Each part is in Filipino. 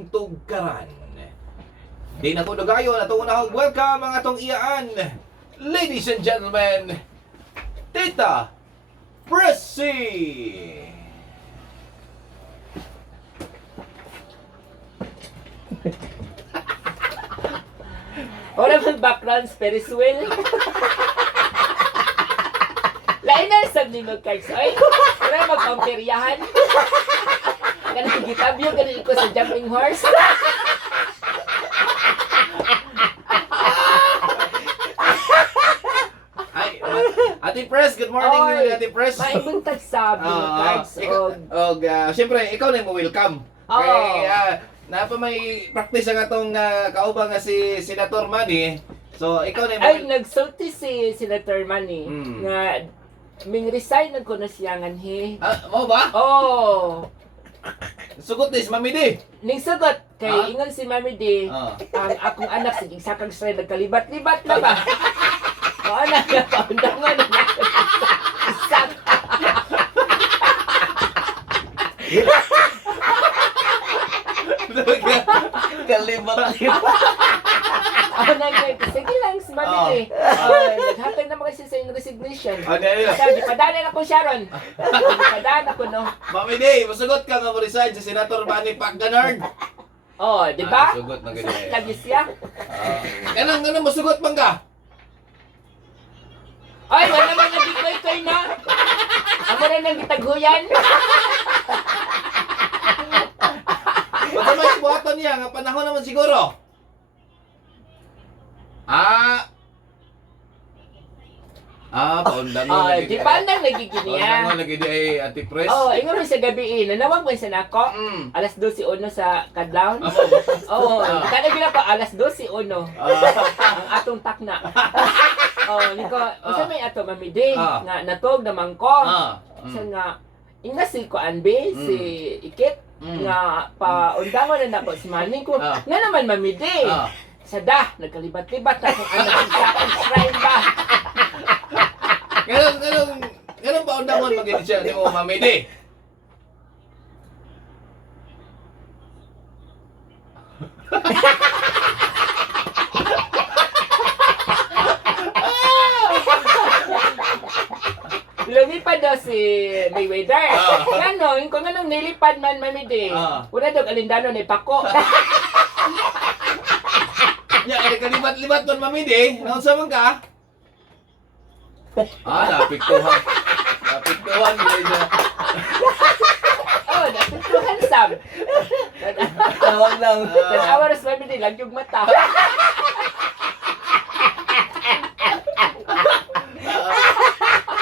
atong tugkaran. Di na ko nagayon atong unahang welcome ang atong iyaan. Ladies and gentlemen, Tita Pressy! Wala bang background Ferris wheel? Lain na sab ni mo cards. Ay, wala magpamperyahan. Ganun gitabyo, ganun ko sa jumping horse. Ay, Ate Press, good morning Oy, Ate Press. maibuntag sabi mo cards. Siyempre, ikaw na mo welcome. Oo. Kaya, napa may practice ang atong kaubang nga si Senator Manny. So, ikaw na mo Ay, nagsulti si Senator Manny nga ming resign ko na siya nganhi. Mo ba? Oh, Sugot ni si Mami Di. ning sagot kay ingon si Mami D, ang akong anak sige sakang stray nagkalibat-libat na ba? O anak na paundangan na. Isak. Kalibat-libat. Ako na nga, sige lang si Mami D. Naghatag na mga siya sa yung resignation. Sabi, padaanan ako Sharon. Padaanan ako no. Mami Di, masugot ka nga mo resign si Senator Manny Pacganard. Oh, di ba? Sugot na ganyan. Lagi siya. Ganun masugot man ka. Ay, wala naman nagikoy-koy na. Ako na nang gitaghuyan. Basta may ibuhaton niya, nga panahon naman siguro. Paundangon Oh, lagi. di ba nang nagiginiya? Paundangon lagi di ay Ate Press. Oh, ingon mo sa gabi nanawag mo sa nako. Alas 12:01 sa kadlawon. Oh, kada gina pa alas 12:01. Ang atong takna. Oh, niko, usa may ato Mami D nga natog naman ko. Sa nga inga si Kuanbe, si Ikit nga paundangon na nako si Manny ko. Nga naman Mami D. Sada, nagkalibat-libat akong anak sa shrine ba. Ganun ba undangon mag siya ni mo Mami Di? Lumipad daw si Mayweather. Ano, yung kung anong nilipad man Mami D. Wala daw alindano ni Pako. Ya, kalibat-libat man Mami Di. Naunsa man ka? Napiktuhan. Napiktuhan niya. Oh, napintuhan Sam. Tawag lang. Tanawa rin si Mami D, lagyog mata.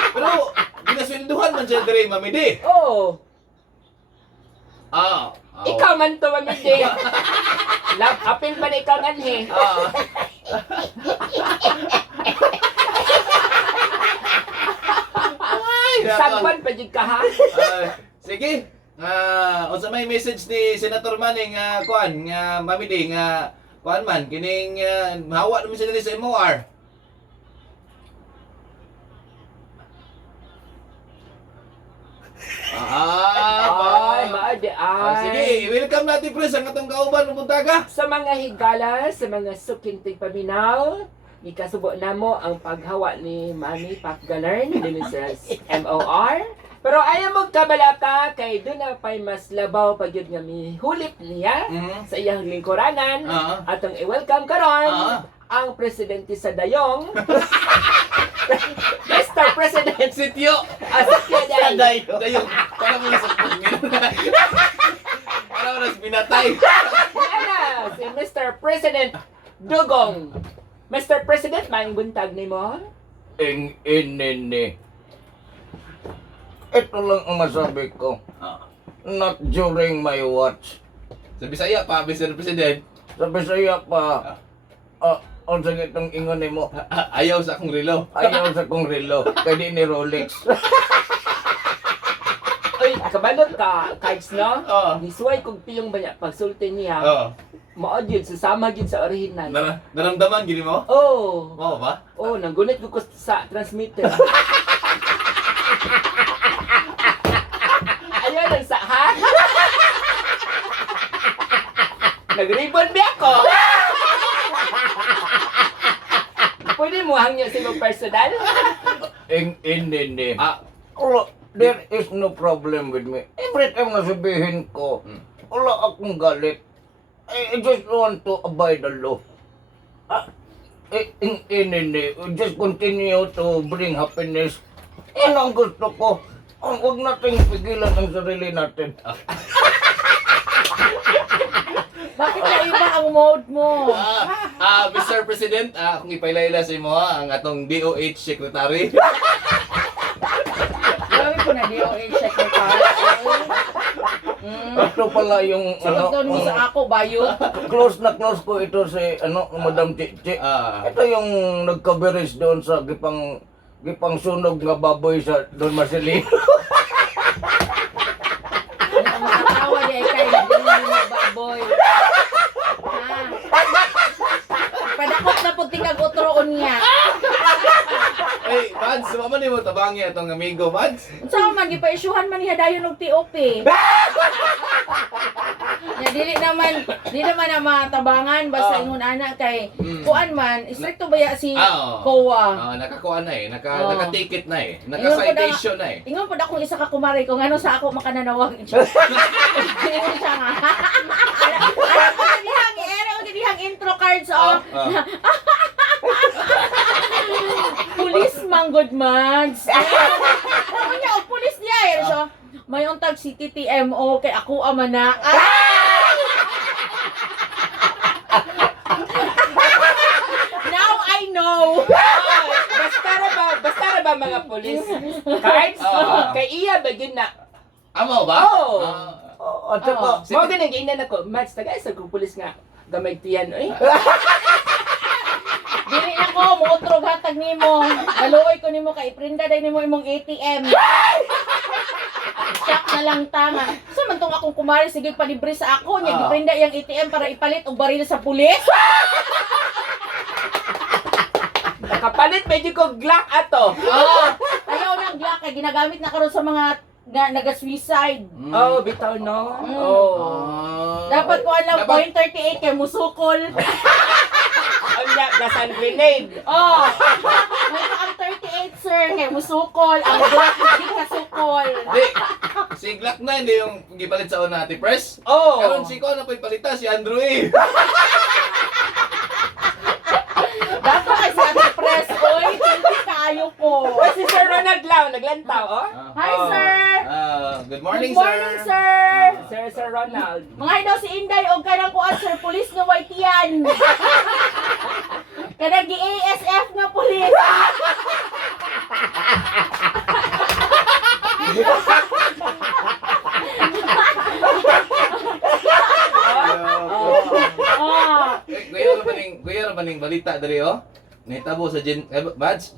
Pero, ginaswelduhan man siya dire, Mami Di. Oh, Ah. ikaw man to Mami D. Apil pa na ikaw nganhi. Sagpan pa jud ka ha. Sige. Unsa may message ni Senator Manny nga kuan nga Mami Di nga kuan man kining mahawa naman sila sa MOR. Ay, maadi ay. Sige, welcome natin Pres ang atong kauban ng buntaga. Sa mga higala, sa mga suking tigpaminaw, ikasubo na mo ang paghawa ni Manny Pacganard din sa MOR. Pero ayaw mo kabalaka kay doon na pa'y mas labaw pag yun nga hulip niya sa iyang lingkuranan. Atong i-welcome karon ang presidente sa Dayong. Mr. President Sityo. Sityo Day. Dayong. Para mo sa pungin. Para mo na binatay. Ano, si Mr. President Dugong. Mr. President, maing buntag ni mo? Inini. Ito lang ang masabi ko. Not during my watch. Sa Bisaya pa, Mr. President. Sa Bisaya pa, ang sakit ng ingon mo. Ayaw sa akong relo. Ayaw sa kong relo. Kaya di ni Rolex. Uy, kabalot ka, cards no? Oo. Nisway kong piyong ba niya, pagsulti niya, maod yun, sasama yun sa original. Naramdaman gini mo? Oh, Oo ba? oh, nanggunit ko sa transmitter. Ayaw lang sa, ha? Nag-ribbon ba ako? Pwede mo hangyo sa mga personal? Hindi. Ah, Wala, there is no problem with me. Every time na sabihin ko, wala akong galit. I just want to abide the law. Hindi. Just continue to bring happiness. Yan ang gusto ko. Huwag nating pigilan ang sarili natin. Bakit na iba ang mode mo? Mr. President, kung ipailayla sa imo ang atong DOH Secretary. Grabe ko na DOH secretary. Ito pala yung Sunod doon mo sa ako, bayo. close ko ito si Madam Chichi. Ito yung nagkaberes doon sa gipang sunog nga baboy sa Don Marcelino. Ang makatawa di ay kayo, hindi mo baboy. Padakot na po tingag utroon niya. Hey, Mads, sumama ni mo tabangi atong amigo, Mads. Saan man, gipa-isyuhan man niya dayon ng TOP. Ya, dili naman na matabangan basta ingon ana kay kuan man, stricto ba ya si COA. Nakakuha na eh. Oo. Naka-ticket na eh. Naka-citation na eh. Ingon po na akong isa ka kumari kung ano sa ako makananawag. Ingon siya nga. Alam ko dihang intro cards oh. Police man good man. Ano niya o police niya eh. So, may untag si TTMO kay ako ama na. Now I know. Basta na ba mga police cards? Kay iya ba yun na? Amo ba? Oo. At saka, Mo ganun gainan ako, Mads, tagay sa kong police nga gamay tiyan oy. Dili na ko muutrog hatag nimo. Galuoy ko nimo kay prinda day nimo imong ATM. Check na lang tama. Sa man tong akong kumari sige palibre sa ako nya giprinda yang ATM para ipalit og baril sa pulis. Nakapalit medyo ko Glock ato. Ayaw nang Glock kay ginagamit na karon sa mga naga-suicide. Oh, bitaw no. Dapat ko alam Dapat- .38 kay musukol. Ang gasan grenade. May ang 38 sir kay musukol, ang Glock hindi kasukol. Hindi. Si Glock na hindi yung gipalit sa una ati press. Oh. Karon si ko na pagpalita si Andrew eh. Dapat kay sa ating press, oy, hindi kayo ko. Si Sir Ronald Lau naglantaw, oh. Hi sir! Good morning, Good morning, sir! Sir Ronald. Mga daw si Inday o kanang kuan sir, pulis nga white yan. Kanang gi-ASF nga pulis. Kuya ra baning balita diri oh. Nahitabo sa Mads?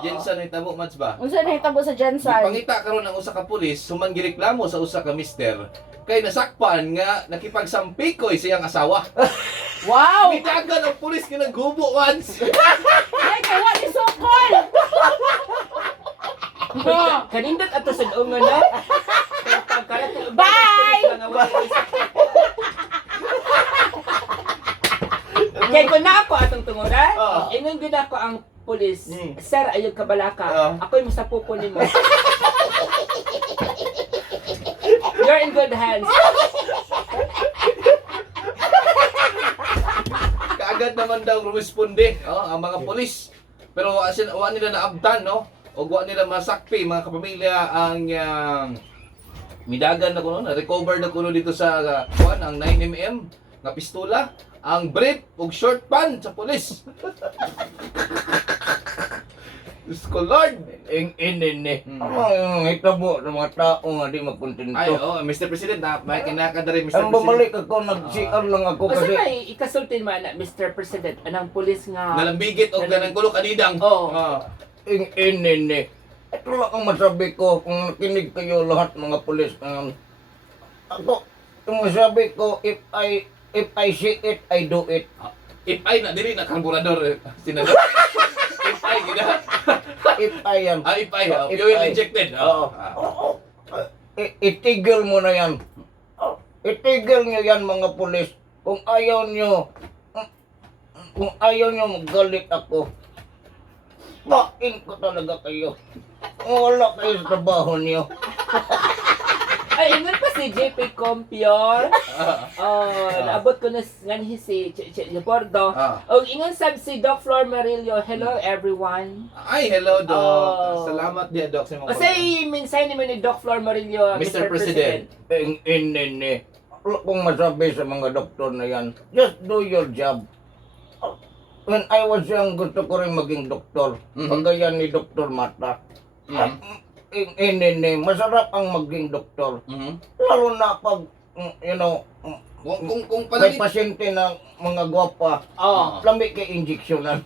Jensen nahitabo Mads ba? Unsa nahitabo sa Jensen? Pangita karon ang usa ka pulis suman gireklamo sa usa ka mister kay nasakpan nga nakipagsampikoy siyang asawa. Wow! Gidagan ang pulis nga naghubo Mads. Ay, kawa ni Sokol! Kanindot ato sa ungon no. Bye! Kaya kung na ako atong tunguran, ingon gud ako ang pulis. Sir, ayog kabalaka. Ako'y masapuko nimo. You're in good hands. Kaagad naman daw responde ang mga pulis. Pero wa nila naabtan no. O wa nila masakpi mga kapamilya ang midagan na kuno na recover na kuno dito sa kuan ang 9mm nga pistola, ang brief ug short pan sa pulis. Diyos ko Lord! ini. Ang hitabo ng mga tao nga di magkontento. Ay, Mr. President, may kinakadari, Mr. Ang President. bumalik ako, nag-CR lang ako Kasi kasi may ikasultin man na Mr. President, anang pulis nga. Nalambigit o ganang kulo kanidang. Oo. ini. Ito lang ang masabi ko kung nakinig kayo lahat mga pulis. Ako, yung masabi ko, if I see it, I do it. If I na dili na karburador sinador. If I gina. If I am. If I If you will I- injected. Itigil mo na yan. Itigil nyo yan mga pulis. kung ayaw nyo, magalit ako, bain ko talaga kayo. Wala kayo sa trabaho nyo. Ay, ingon pa si JP Compior. Naabot ko na nganhi si Pordo. O ingon sab si Doc Flor Marillo. Hello everyone. Ay, hello, Doc. Salamat dia, Doc. Sa O say minsay naman ni Doc Flor Marillo, Mr. President. Wala kong masabi sa mga doktor na yan. Just do your job. When I was young, gusto ko rin maging doktor. Pagayan ni Dr. Mata. Masarap ang maging doktor. Lalo na pag, Kung may palagi... pasyente ng mga gwapa, lami kay injeksyonan.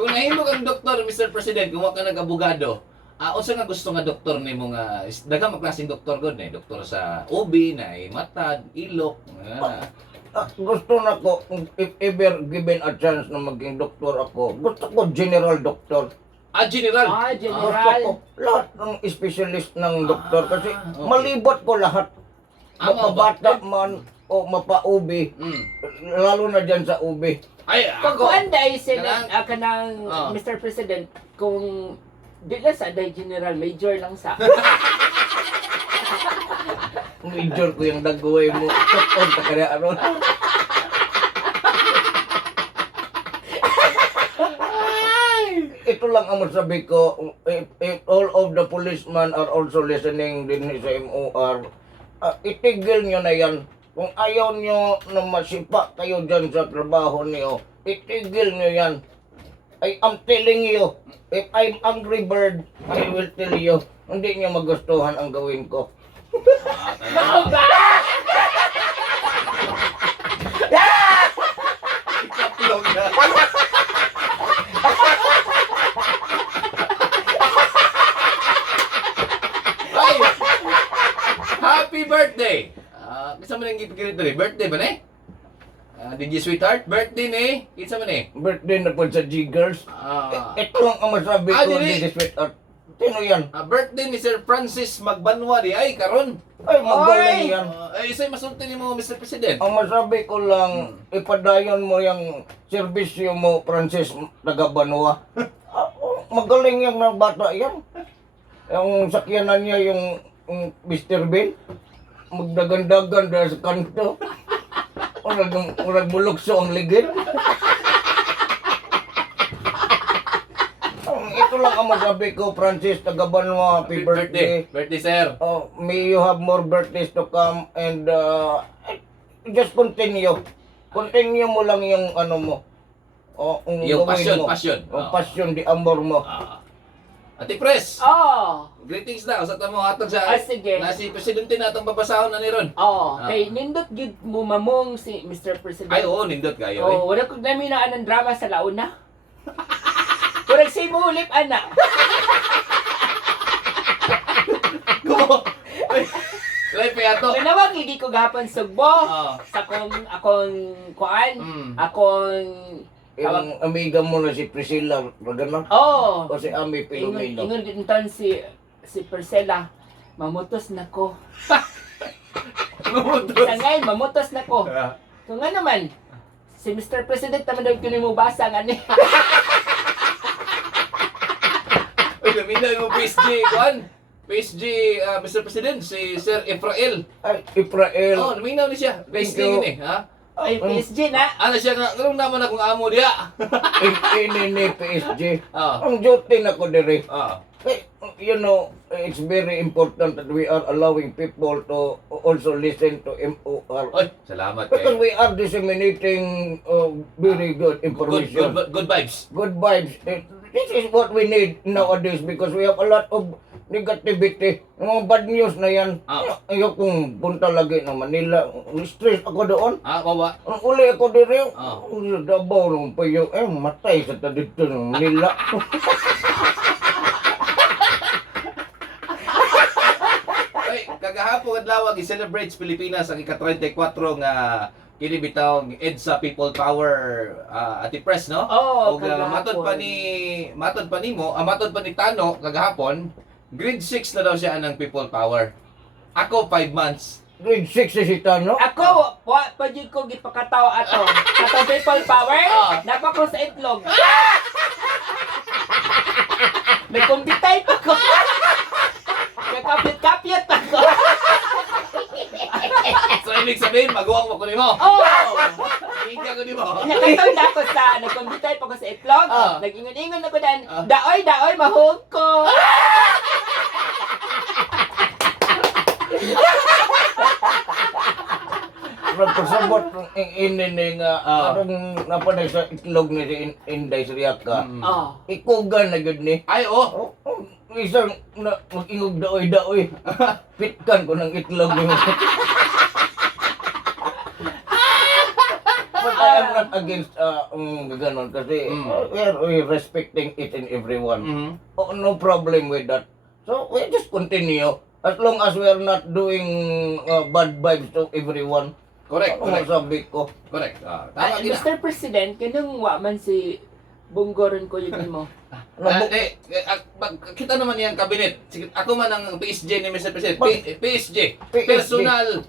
Kung nahimo kang doktor, Mr. President, kung wa ka nag-abogado, unsa nga gusto nga doktor ni mo nga daghang klaseng doktor gud na doktor sa OB na matad, ilok. Gusto na ko, if ever given a chance na maging doktor ako, gusto ko general doctor. General. Gusto General. ko lahat ng specialist ng doktor kasi malibot ko lahat. Mapabata man o mapa-UB, lalo na dyan sa UB. Ay, ako. Kung anday sila kanang Mr. President, kung di lang sa day general, major lang sa. Major ko yung dagway mo. Tukod ka kaya aron. Ito lang ang masabi ko, if all of the policemen are also listening din sa MOR, itigil nyo na yan. Kung ayaw nyo na masipa kayo dyan sa trabaho niyo, itigil nyo yan. I'm telling you, if I'm angry bird, I will tell you, hindi nyo magustuhan ang gawin ko. Ikaplog na. Ay! Happy birthday! Kinsa man ang gipigil dito? Birthday ba ni? Did you sweetheart? Birthday ni? Kinsa man ni? Birthday na po sa G-Girls. Ito lang ang masabi ko, dili. Lady Sweetheart. Sino yan? Birthday ni Sir Francis Magbanwa di ay karon. Ay, magaling yan. Isa'y masulti ni mo, Mr. President. Ang masabi ko lang, ipadayon mo yung serbisyo mo, Francis Tagabanwa. Magaling yung na bata yan. Yung sakyanan niya yung Mr. Bean. Magdagan-dagan dahil sa kanto. Urag bulokso ang ligid. Ito lang ang masabi ko, Francis Tagabanwa. Happy birthday. Birthday, sir. May you have more birthdays to come and just continue. Continue mo lang yung ano mo. Yung gawin mo. passion. Yung passion, di amor mo. Ate Pres, Oh. greetings na. Sa tamo hatag sa... Sige. Na si Presidente natong babasahon na ni ron. Kay nindot gid mo mamong si Mr. President. Ay, oo, nindot kayo. Eh. Wala ko namin na anong drama sa launa. Kurang say mo ulip, anak. Life yato. Kanawag hindi ko gahapon sugbo. Ah. Sa akong kuan, akong Yung amiga mo na si Priscilla Ragana. O si Ami Pilomino. Ingon din ton si Persela. Mamutos na ko. Sa ngayon, mamutos na ko. So nga naman, si Mr. President naman daw kunin mo basa nga ni. Uy, naminaw yung PSG, kuan. PSG, Mr. President, si Sir Efrael. Ay, Israel. Naminaw ni siya. PSG you. ni, ha? Ay, PSG na. Ano siya nga, karong naman akong amo diya. Ini ni PSG. Ah. Ang duty na ko diri. Ah. You know, it's very important that we are allowing people to also listen to MOR. Oy, salamat Because kayo. we are disseminating very good information. Good vibes. Good vibes. This is what we need nowadays because we have a lot of negativity. Yung mga bad news na yan. Ayaw kong punta lagi ng Manila. Stress ako doon. Wawa. Ang uli ako diri. Ah. Dabaw nung payo. Matay sa dito ng Manila. Ay, kagahapon adlaw i-celebrate Pilipinas ang ika-34 nga kini bitaw EDSA People Power Ati Press, no? Oo, Ug matod pa ni Tano kagahapon, grade 6 na daw siya ng People Power. Ako 5 months. grade 6 si Tano. Ako, pa jud ko gipakataw ato. Ato people power, napa ko sa itlog. May kumbitay pa ko. Kakapit-kapit pa ko. So, ibig sabihin, maguwang mo ko ni mo. Oh! Ika ko ni mo. Nakataw na ako sa, nagkumbitay pa ko sa itlog. Nag-ingon-ingon ako dan, daoy, mahog ko. Nagpasabot ng inini nga arong napanay sa itlog ni si Inday Siriaka. Oh. Ikugan na yun ni. Ay, oh. Isang mag-ingog daoy. Pitkan ko ng itlog ni mo. But I am not against ganon kasi we're respecting each and everyone. Oh, no problem with that. So we just continue as long as we are not doing bad vibes to everyone. Correct, Ano correct. masabi ko? Correct. Tama gina. Mr. President, kanang wa man si Bunggoron ko yun mo. Kita naman yung kabinet. Sige, ako man ang PSG ni Mr. President. PSG. PSG. Personal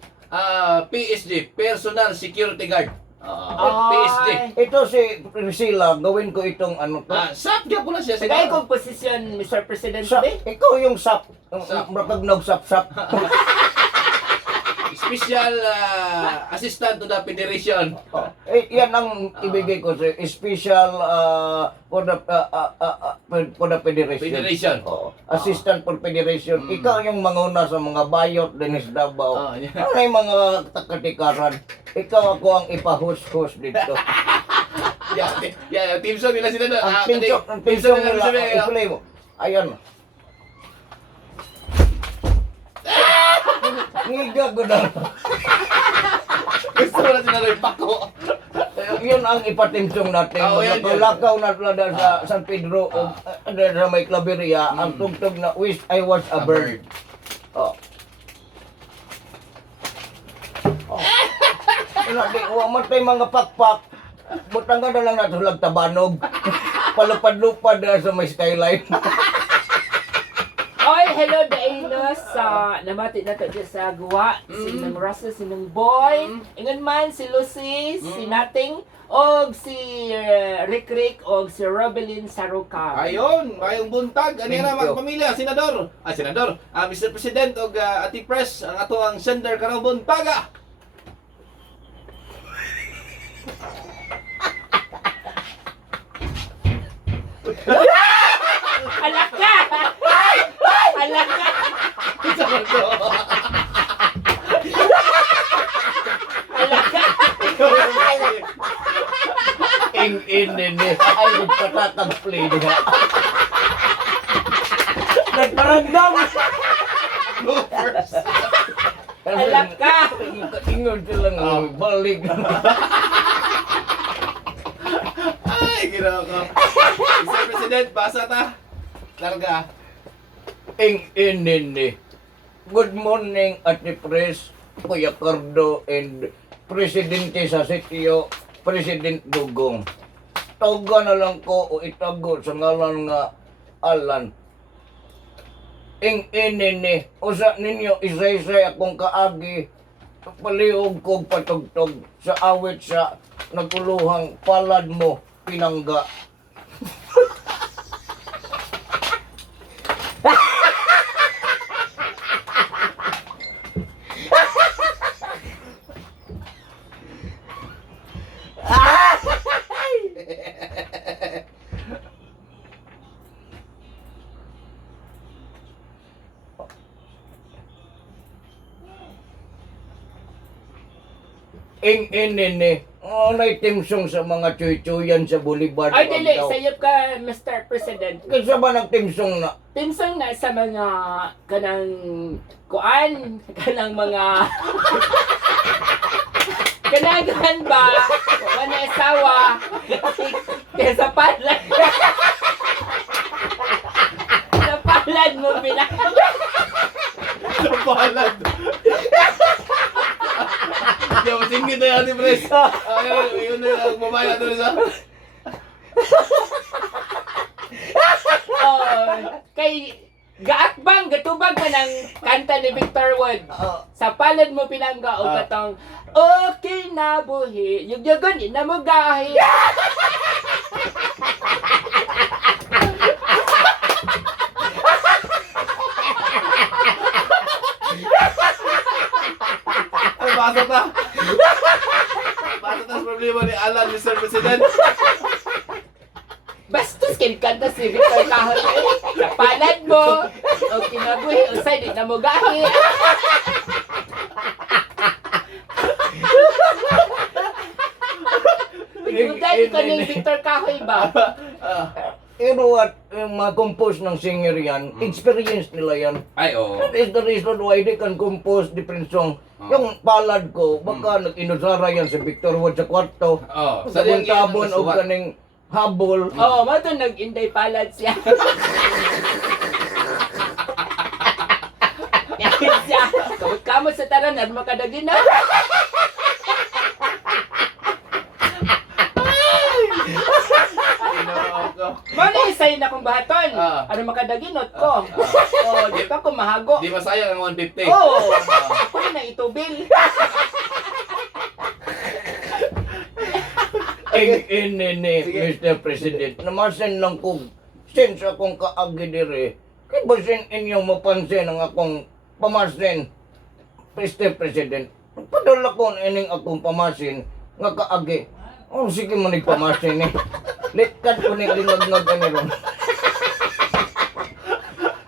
PSG. Personal Security Guard. PSG. Ito si Priscilla, gawin ko itong ano to. Sap ko na siya. Sagay kong posisyon, Mr. President, Sap, be? ikaw yung sap. Sap. Matagnog sap-sap. Special Assistant to the Federation. Yan ang ibigay ko sa special for the federation. Federation. Assistant for federation. Ikaw yung manguna sa mga bayot din sa Davao. Yeah. Ano yung mga takatikaran? Ikaw ako ang ipahus-hus dito. Yeah, team song nila sila na. Ang pinsong nila, i-play mo. Ayan. Ngiga ko na. Gusto mo na sila rin pako. Yun ang ipatimsong natin. Yan. Lakaw na talaga sa San Pedro o sa may Claveria, ang tugtog na wish I was a bird. Oh. Wa man tay mga pakpak. Butangan na lang nato lag tabanog. Palupad-lupad na sa may skyline. Oy, hello Dainos sa namati na to dyan sa Guwa. Sinang Russell, sinang Boy. Ingon man si Lucy, si Nating, og si Rick, og si Robelin Saruca. Ayun, mayong buntag. Ano yan Thank mga you. pamilya? Senador. Senador. Mr. President og Ati Press, ang ato ang sender karong buntaga. Alak ka! Alak ka! Alak ka! Ini ay nagpatatag play diha. Nagparandam. Bloopers. Alak ka! Ingon silang balik. Ay, ginawa ko. Mr. President, basa ta. Larga. Ini. Good morning, Ate Pres, Kuya Cardo, and Presidente sa sitio, President Dugong. Tawga na lang ko o itago sa ngalan nga Alan. Ini. Usa ninyo isa-isa akong kaagi paliog kog patugtog sa awit sa naguluhang palad mo pinangga. Ini. May timsong sa mga chuy-chuyan sa Boulevard. Ay, dili, Abdaw. sayop ka, Mr. President. Kaysa ba nagtimsong na? Timsong na sa mga kanang kuan, kanang mga kanagahan ba, kuan na asawa, kaya sa palad. Sa palad mo Palad. Di ako singgit na yan, Ati Press. Yun na yung mamaya doon sa... Oh, kay gaakbang, gatubag ka ng kanta ni Victor Wood. Sa palad mo pinangga o katong, okay na buhi, yugyugon, inamugahi. Ay, basa ta. Basa ta sa problema ni Alan, Mr. President. Bastos kay kanta si Victor Kahoy. Sa palad mo, okay na buhi, usay, di namugahi. Igudan ko ni Victor Kahoy ba? You know what, yung mga compose ng singer yan, experience nila yan. Ay, oo. That is the reason why they can compose different song. Yung palad ko, baka nag-inusara yan si Victor Wood sa kwarto. Oo. Sa tabon o suwat. kaning habol. Oo, mo to nag-inday palad siya. Yakin siya. Kamot sa taran, at makadagin na. Mali isay na kong bahaton. Ano makadaginot ko. Oh, di pa ko mahago. Di ba sayang ang 150? Oh, ako na itubil. Ini Mr. President, namasin lang ko, since akong kaagi diri, kay basin inyong mapansin ang akong pamasin, Mr. President. Padala ko ining akong pamasin, nga kaagi. Oh, sige mo nagpamasin eh. Litkat ko ni lingag-ngag ani ron.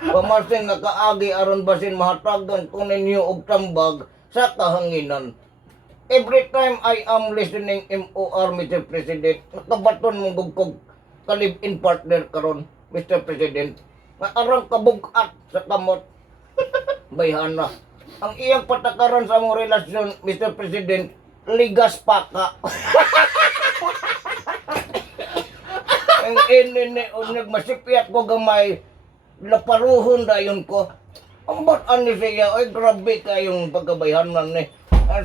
Pamasin nga kaagi aron basin mahatagan ko ninyo og tambag sa kahanginan. Every time I am listening MOR, Mr. President, nakabaton mong gugkog ka-live-in partner karon, Mr. President, nga arang kabugat sa kamot. Bayhana. Ang iyang patakaran sa mong relasyon, Mr. President, ligas paka. Ang inini, unyag masipiyat ko gamay, naparuhon dayon ko. Ang ba't ani siya, ay grabe kayong pagkabayhanan ni.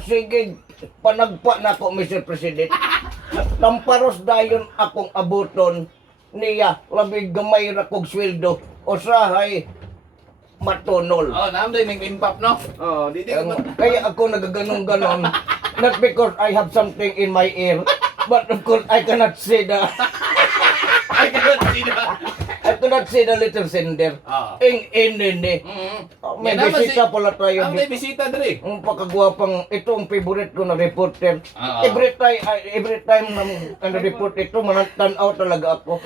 Sige, panagpa na ko, Mr. President. Tamparos dayon akong abuton niya, labig gamay ra kog sweldo. Usahay matunol. Oh, naamday ning impap, no? Oh, di ko Kaya ako nagaganong-ganon. Not because I have something in my ear, but of course I cannot say the I cannot see that. I cannot say the little sender. Ini. May bisita pala tayo. Ang may bisita diri. Ang pagkagwapang ito ang favorite ko na reporter. Oo. Every time na report ito, manatanaw talaga ako.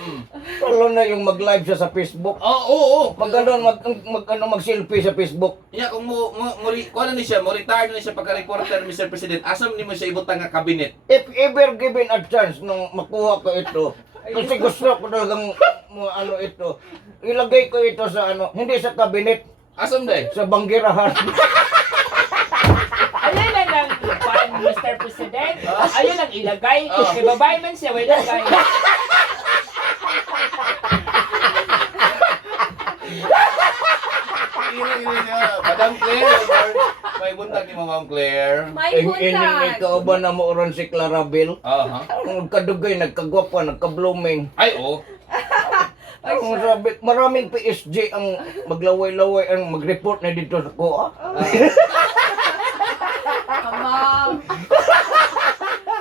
Lalo na yung mag-live siya sa Facebook. Oo. Mag-selfie sa Facebook. Iya kung kuha na ni siya, mo retire na siya pagka-reporter, Mr. President. Asam ni mo siya ibutang nga cabinet. If ever given a chance nung makuha ko ito, kasi gusto ko talagang ito, ilagay ko ito sa hindi sa kabinet, Asam day. sa banggirahan. Ayun lang ang kuan, Mr. President. Ayun ang ilagay. Kay babae man siya, wala ilagay. Madam Claire, may buntag ni Ma'am Claire. May Ini buntag. ikaw ba na mo oran si Clarabel? Aha. Ang kadugay, nagkagwapa, nagka-blooming. Ay, oo. Ang sabi, maraming PSG ang maglaway-laway ang mag-report na dito sa kuha. Ma'am,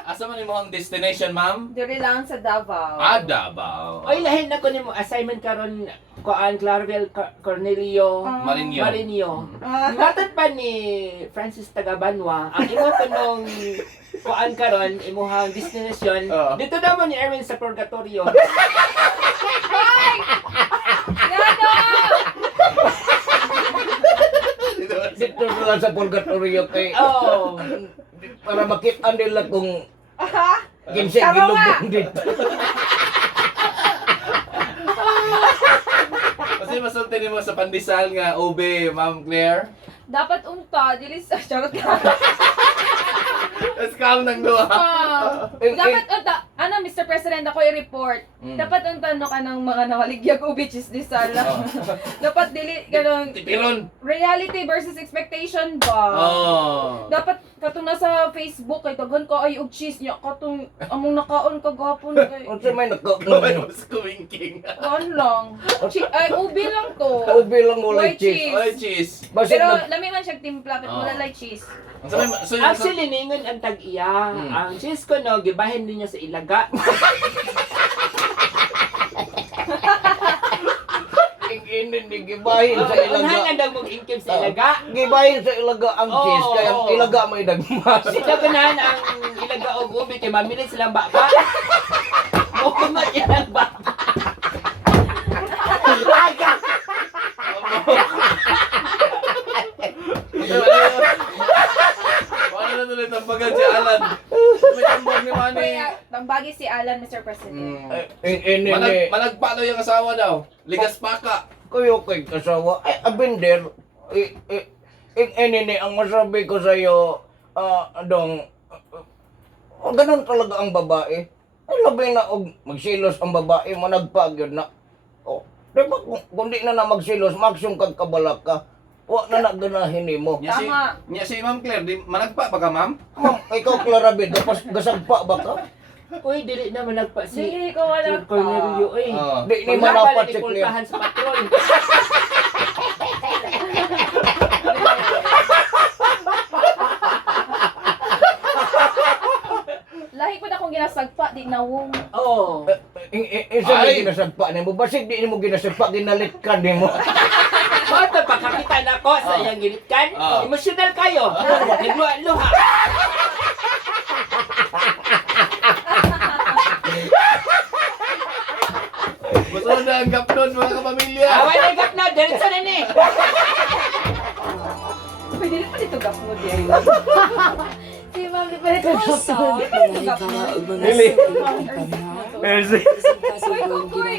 Asa man imong destination, ma'am? diri lang sa Davao. Davao. Oy, lahin na ko nimo assignment karon kuan Clarabel Cornelio Marinho. Matod pa ni Francis Tagabanwa, ang imo punong kuan karon imuhang destination dito naman ni Erwin sa Purgatorio. Gano! Dito lang sa purgatorio kay Oh. para makita nila kung Aha! kinsa Tama gilubong dito. Kasi masulti nimo sa pandesal nga ube, Ma'am Claire. Dapat unta, dili sa charot ka. Scam nang duha. Dapat unta. ano, Mr. President, ako i-report. Dapat ang tanong ka ng mga nawaligyag ubi chismis sala. Dapat dili ganun Tipiron. reality versus expectation ba? Oh. Dapat katong nasa Facebook kay daghan ka ay og cheese niya katong among nakaon kagapon kay Unsa may Ay, nakakuha? mas kuwingking. kan lang. Ay ubi lang to. Ubi lang wala White cheese. cheese. Ay, cheese. Basin Pero na lami man siya timpla kat wala like cheese. Ang sabi, so, Actually, ningon ang tag-iya. Ang cheese ko, no, gibahin din niya sa ilaga. inin di gibahin sa Unhan ilaga. nga daw mong ingkip sa ilaga. Gibahin sa ilaga ang cheese kaya ang ilaga may dagmas. Sila ganahan ang ilaga o gubi kay mamilit silang baka. Mukumat yan ang baka. Paano na tuloy tambagan si Alan? May tambag ni Manny. Kaya tambagi si Alan, Mr. President. Inin ni Managpa daw yung asawa daw. Ligas paka. kuyo kay kasawa. Ay abinder. Inin ni ang masabi ko sa iyo dong ganun talaga ang babae. Ay labi na og magsilos ang babae managpag yun na. Oh, di ba kung di na magsilos maksyon kag kabalak ka. Wa na naganahin nimo. Nya si, Tama. nya si Ma'am Claire, di, managpa ba ka, Ma'am? Ma'am, ikaw Clarabid, dapat gasagpa ba ka? Uy, dili na managpa si Dili ko wala pa. Cornelio, uy. Di ni Wala manapat pala si Claire. ipultahan sa patrol. Lahi ko na kung ginasagpa, di nawong. Oo. Isa na Ay! ginasagpa nimo. Basig di mo ginasagpa, ginalit ka nimo. Bata, pagkakita na ko sa iyang ginitkan, emosyonal kayo. Nagluha-luha. Gusto na ang gapnon, mga kapamilya. Away na gap na, diretso na ni. Pwede na pa dito gap mo di ay. Si Ma'am, di pa dito gap mo. Dili. Uy, kukoy!